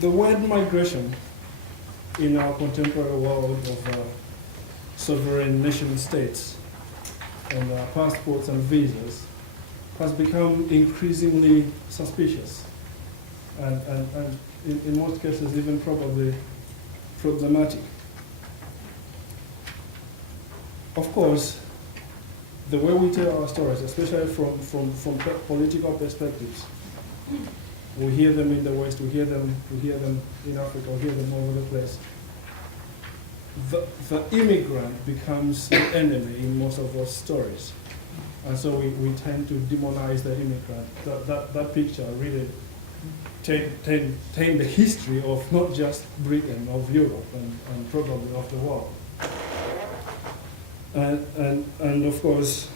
the word migration in our contemporary world of sovereign nation states and passports and visas has become increasingly suspicious and in most cases even probably problematic. Of course, the way we tell our stories, especially from political perspectives, we hear them in the West, we hear them in Africa, we hear them all over the place. The immigrant becomes the enemy in most of those stories. And so we tend to demonize the immigrant. That picture really taint the history of not just Britain, of Europe, and probably of the world. And of course,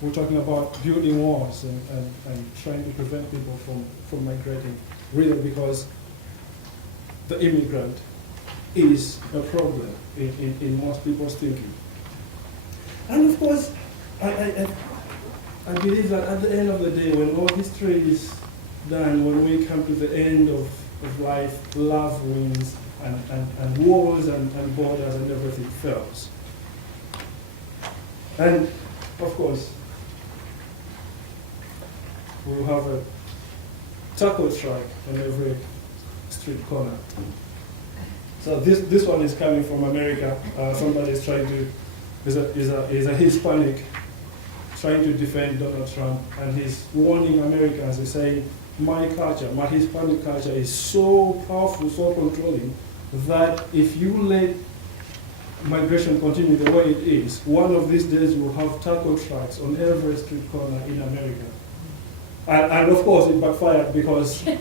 we're talking about building walls and trying to prevent people from migrating, really because the immigrant is a problem in most people's thinking. And of course, I believe that at the end of the day, when all history is done, when we come to the end of life, love wins, and walls and borders and everything fails. And of course, we'll have a taco truck on every street corner. So this one is coming from America. Somebody is trying to, is a Hispanic trying to defend Donald Trump, and he's warning Americans. He's saying, my culture, my Hispanic culture is so powerful, so controlling, that if you let migration continue the way it is, one of these days you will have taco trucks on every street corner in America. And of course it backfired because most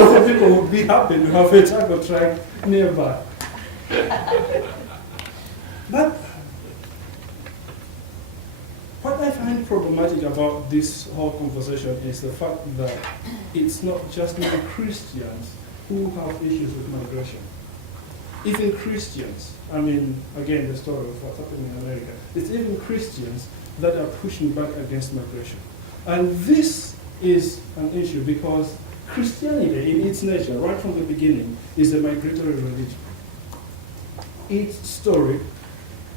of the people would be happy to have a taco truck nearby. But what I find problematic about this whole conversation is the fact that it's not just Christians who have issues with migration. Even Christians, I mean, again, the story of what's happening in America, it's even Christians that are pushing back against migration. And this is an issue because Christianity, in its nature, right from the beginning, is a migratory religion. Its story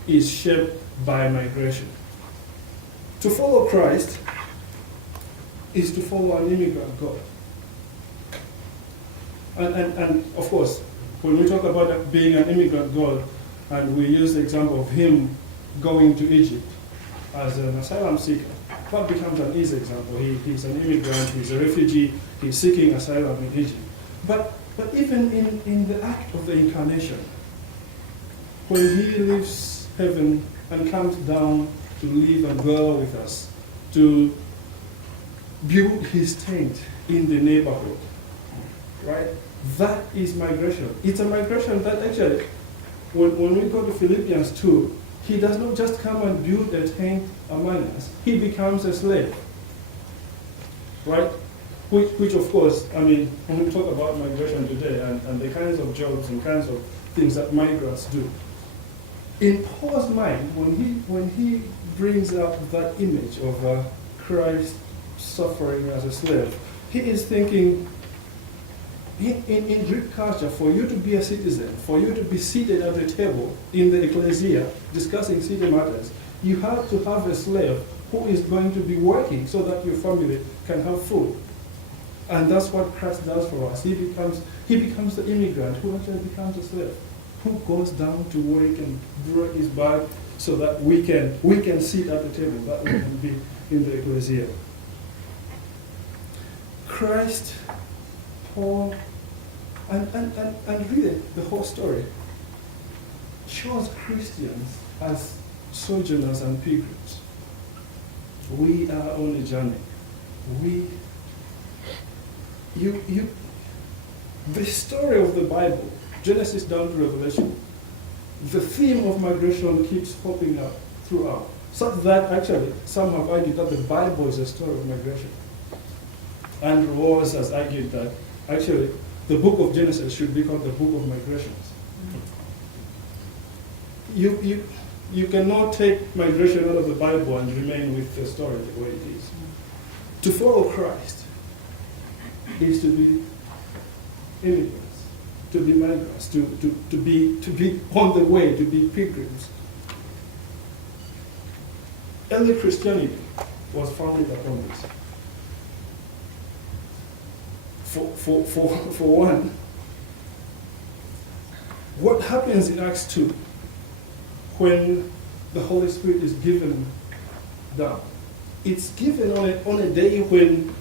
is shaped by migration. To follow Christ is to follow an immigrant God. And of course, when we talk about being an immigrant God, and we use the example of him going to Egypt as an asylum seeker, that becomes an easy example. He's an immigrant, he's a refugee, he's seeking asylum in Egypt. But even in the act of the incarnation, when he leaves heaven and comes down to live and dwell with us, to build his tent in the neighborhood, right? That is migration. It's a migration that actually, when we go to Philippians 2, he does not just come and build a tent among us, he becomes a slave, right? Which of course, I mean, when we talk about migration today and the kinds of jobs and kinds of things that migrants do, in Paul's mind, when he brings up that image of Christ suffering as a slave, he is thinking, in Greek culture, for you to be a citizen, for you to be seated at the table in the ecclesia discussing city matters, you have to have a slave who is going to be working so that your family can have food. And that's what Christ does for us. He becomes the immigrant who actually becomes a slave, who goes down to work and bring his bag so that we can sit at the table, that we can be in the ecclesia. Christ, Paul, and really the whole story shows Christians as sojourners and pilgrims. We are on a journey. The story of the Bible, Genesis down to Revelation, the theme of migration keeps popping up throughout. So that actually, some have argued that the Bible is a story of migration. Andrew Walls has argued that actually the book of Genesis should be called the book of migrations. You cannot take migration out of the Bible and remain with the story the way it is. To follow Christ is to be immigrants, to be migrants, to be on the way, to be pilgrims. Early Christianity was founded upon this. For one, what happens in Acts 2 when the Holy Spirit is given down? It's given on a day when,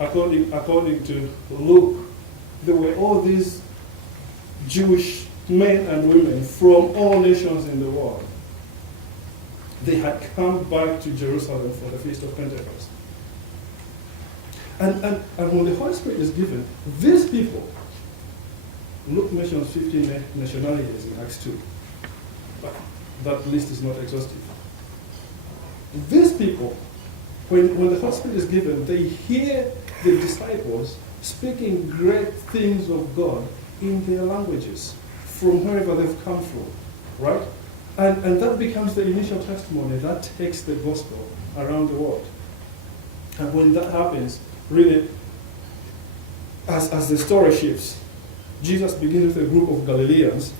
according to Luke, there were all these Jewish men and women from all nations in the world. They had come back to Jerusalem for the Feast of Pentecost. And when the Holy Spirit is given, these people, Luke mentions 15 nationalities in Acts 2, but that list is not exhaustive. These people, when the Holy Spirit is given, they hear the disciples speaking great things of God in their languages, from wherever they've come from, right? And that becomes the initial testimony that takes the gospel around the world. And when that happens, really, as the story shifts, Jesus begins with a group of Galileans,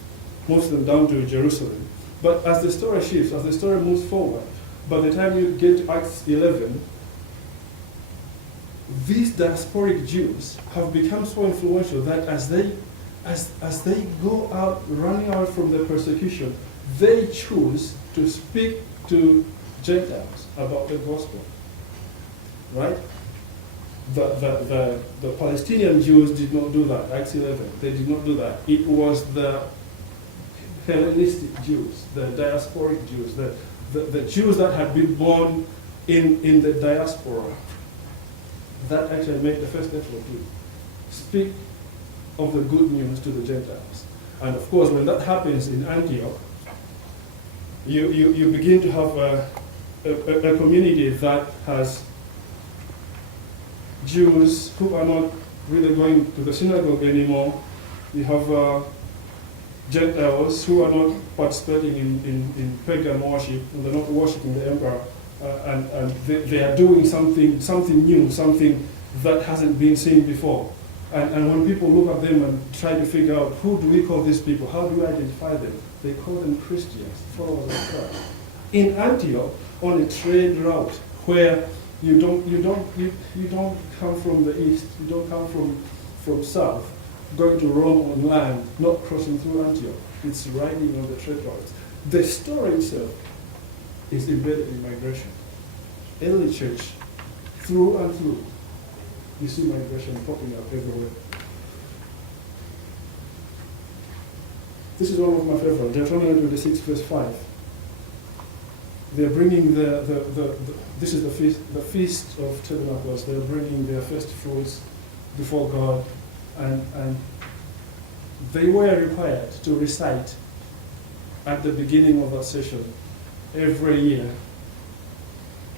most of them down to Jerusalem. But as the story shifts, as the story moves forward, by the time you get to Acts 11, these diasporic Jews have become so influential that as they go out, running out from the persecution, they choose to speak to Gentiles about the gospel. Right? The Palestinian Jews did not do that, Acts 11. They did not do that. It was the Hellenistic Jews, the diasporic Jews, the Jews that had been born in the diaspora that actually made the first effort to speak of the good news to the Gentiles. And of course, when that happens in Antioch, you begin to have a community that has Jews who are not really going to the synagogue anymore. You have Gentiles who are not participating in pagan worship, and they're not worshiping the emperor, and they are doing something new, something that hasn't been seen before. And when people look at them and try to figure out who do we call these people, how do we identify them, they call them Christians, followers of Christ. In Antioch, on a trade route where you don't come from the east, you don't come from south, going to Rome on land, not crossing through Antioch. It's riding on the trade routes. The story itself is embedded in migration. Early church, through and through, you see migration popping up everywhere. This is one of my favorites, Deuteronomy 26, verse 5. They're bringing this is the feast of tabernacles. They're bringing their first fruits before God, and they were required to recite at the beginning of that session every year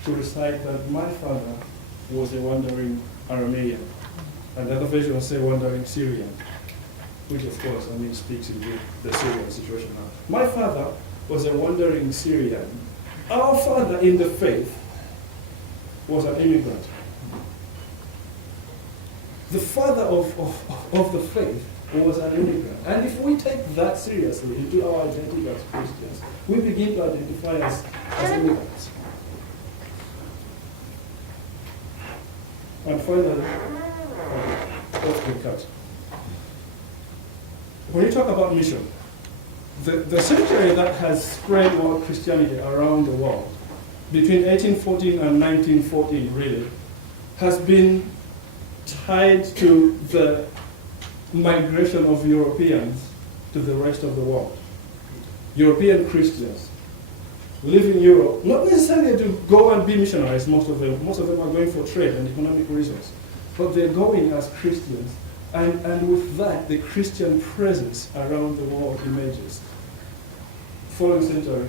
to recite that my father was a wandering Aramean, and the other versions say wandering Syrian, which of course speaks into the Syrian situation now. My father was a wandering Syrian. Our father in the faith was an immigrant. The father of the faith was an immigrant. And if we take that seriously into our identity as Christians, we begin to identify as immigrants. And finally, that's been cut. When you talk about mission, the century that has spread world Christianity around the world, between 1814 and 1914 really, has been tied to the migration of Europeans to the rest of the world. European Christians live in Europe, not necessarily to go and be missionaries, most of them are going for trade and economic reasons, but they're going as Christians, and with that, the Christian presence around the world emerges. Following century,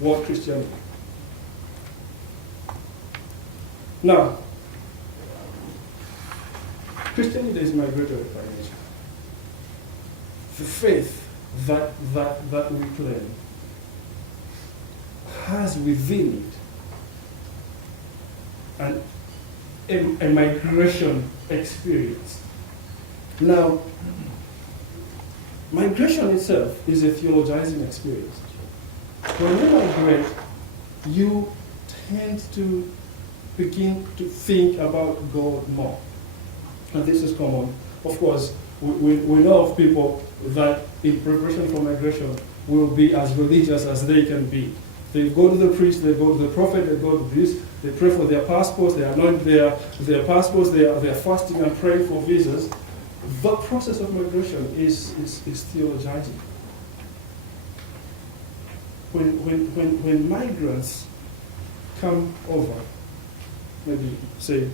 world Christianity. Now, Christianity is migratory by nature. The faith that we claim has within it a migration experience. Now, migration itself is a theologizing experience. When you migrate, you tend to begin to think about God more. And this is common. Of course, we know of people that in preparation for migration will be as religious as they can be. They go to the priest, they go to the prophet, they go to this, they pray for their passports, they anoint their passports, they are fasting and praying for visas. The process of migration is theologizing. When migrants come over, maybe say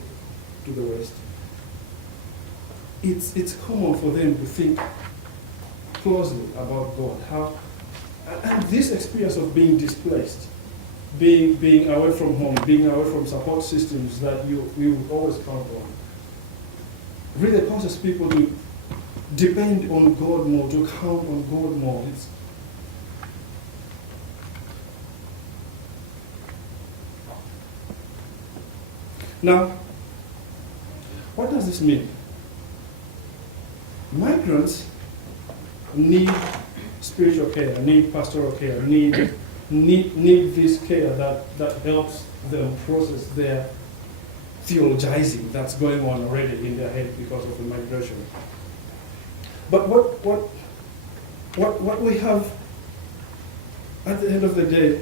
to the West, it's common for them to think closely about God. And this experience of being displaced, being away from home, being away from support systems that you always count on, really causes people to depend on God more, to count on God more. Now, what does this mean? Migrants need spiritual care, need pastoral care, need this care that helps them process their theologizing that's going on already in their head because of the migration. But what we have at the end of the day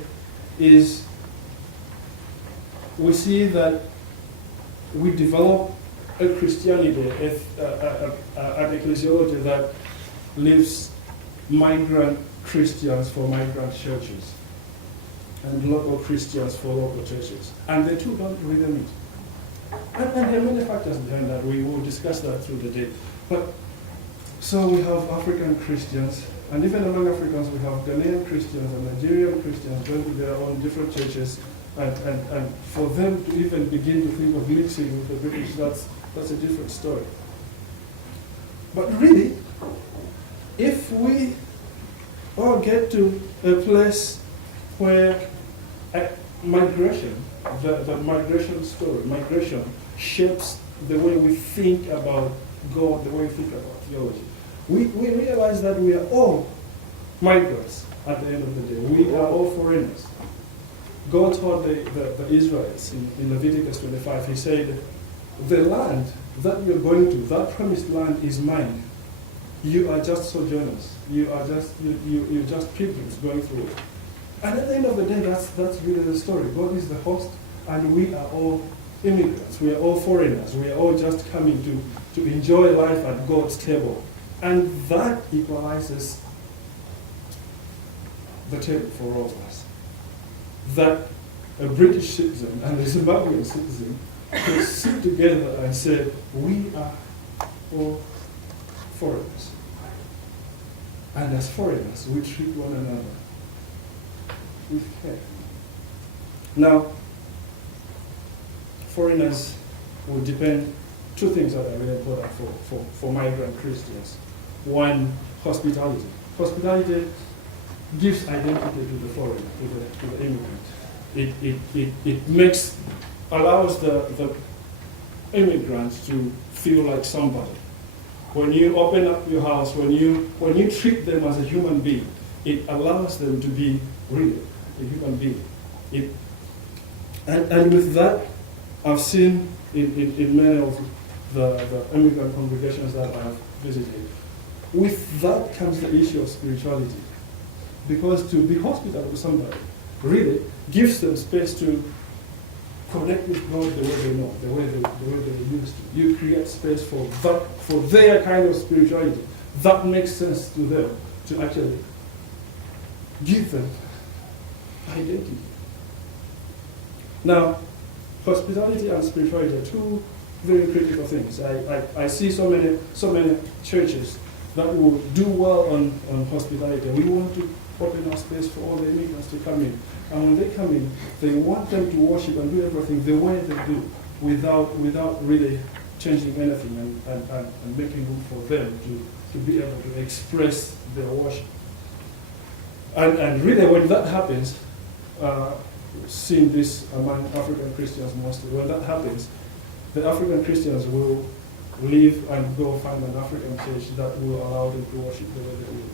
is we see that we develop a Christianity, an ecclesiology that leaves migrant Christians for migrant churches and local Christians for local churches. And the two don't really meet. And there are many factors behind that. We will discuss that through the day. But so we have African Christians, and even among Africans we have Ghanaian Christians and Nigerian Christians going to their own different churches. And for them to even begin to think of mixing with the British, that's a different story. But really, if we all get to a place where migration, the migration story, migration shapes the way we think about God, the way we think about theology, we realize that we are all migrants at the end of the day. We are all foreigners. God told the Israelites in Leviticus 25, he said, the land that you're going to, that promised land is mine. You are just sojourners. You're just pilgrims going through it. And at the end of the day, that's really the story. God is the host, and we are all immigrants. We are all foreigners. We are all just coming to enjoy life at God's table. And that equalizes the table for all of us. That a British citizen and a Zimbabwean citizen could sit together and say, we are all foreigners. And as foreigners, we treat one another with care. Now, foreigners will depend, two things that are really important for migrant Christians. One, hospitality. Hospitality gives identity to the foreigner, to the immigrant. It allows the immigrants to feel like somebody. When you open up your house, when you treat them as a human being, it allows them to be really a human being. And with that, I've seen in many of the immigrant congregations that I've visited, with that comes the issue of spirituality. Because to be hospitable with somebody really gives them space to connect with God the way they know, the way they used to. You create space for their kind of spirituality. That makes sense to them to actually give them identity. Now, hospitality and spirituality are two very critical things. I see so many churches that will do well on hospitality. We want to open our space for all the immigrants to come in. And when they come in, they want them to worship and do everything the way they do, without really changing anything and making room for them to be able to express their worship. And really, when that happens, seeing this among African Christians mostly, when that happens, the African Christians will leave and go find an African church that will allow them to worship the way they will.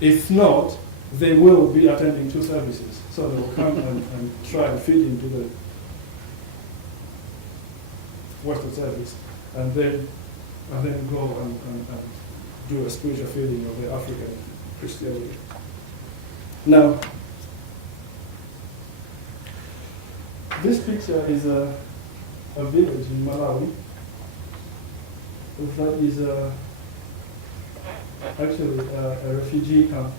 If not, they will be attending 2 services. So they will come and try and fit into the Western service, and then go and do a spiritual feeding of the African Christianity. Now, this picture is a village in Malawi that is actually a refugee camp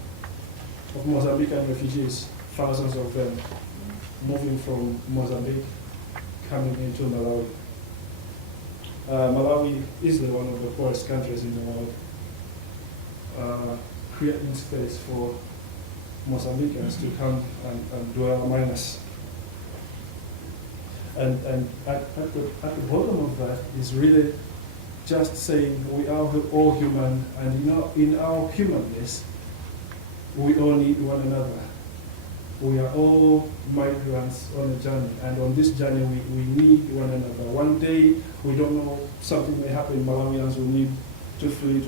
of Mozambican refugees, thousands of them moving from Mozambique, coming into Malawi. Malawi is one of the poorest countries in the world, creating space for Mozambicans to come and dwell among us. And at the bottom of that is really just saying we are all human, and in our humanness, we all need one another. We are all migrants on a journey, and on this journey we need one another. One day, we don't know, something may happen, Malawians will need to flee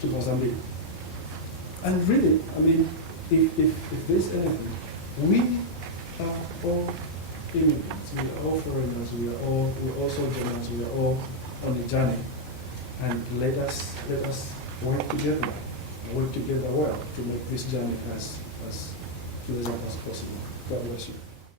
to Mozambique. And really, I mean, if there's anything, we are all immigrants, we are all foreigners, we're all sojourners, we are all on a journey. And let us work together well to make this journey as pleasant as possible. God bless you.